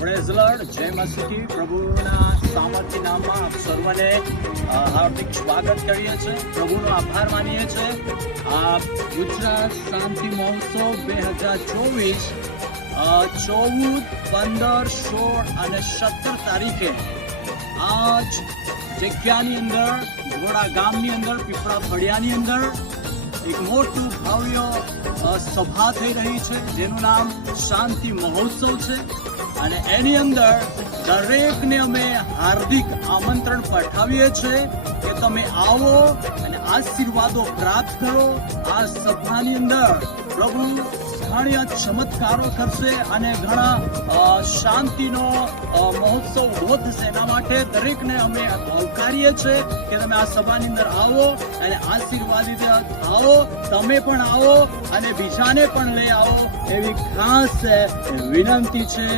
Praise lord, જય મસીહ. પ્રભુના સામર્થ્ય નામમાં આપ સર્વને હાર્દિક સ્વાગત કરીએ છીએ. પ્રભુનો આભાર માનીએ છીએ. આ ગુજરાત શાંતિ મહોત્સવ 2024 14, 15, 16 અને 17 તારીખે આજ જગ્યાની અંદર, ઘોડા ગામની અંદર, પીપળા ફળિયાની અંદર એક મોટું ભવ્ય સભા થઈ રહી છે, જેનું નામ શાંતિ મહોત્સવ છે. અને એની અંદર દરેકને અમે હાર્દિક આમંત્રણ પાઠવીએ છીએ કે તમે આવો અને આશીર્વાદો પ્રાપ્ત કરો. આ સભાની અંદર પ્રભુ ઘણા ચમત્કારો કરશે અને ઘણા શાંતિનો મહોત્સવ ઉભો થશે. એના માટે દરેકને અમે આવકારીએ છીએ કે તમે આ સભાની અંદર આવો અને આશીર્વાદિત થાઓ. તમે પણ આવો અને બીજાને પણ લઈ આવો એવી ખાસ વિનંતી છે.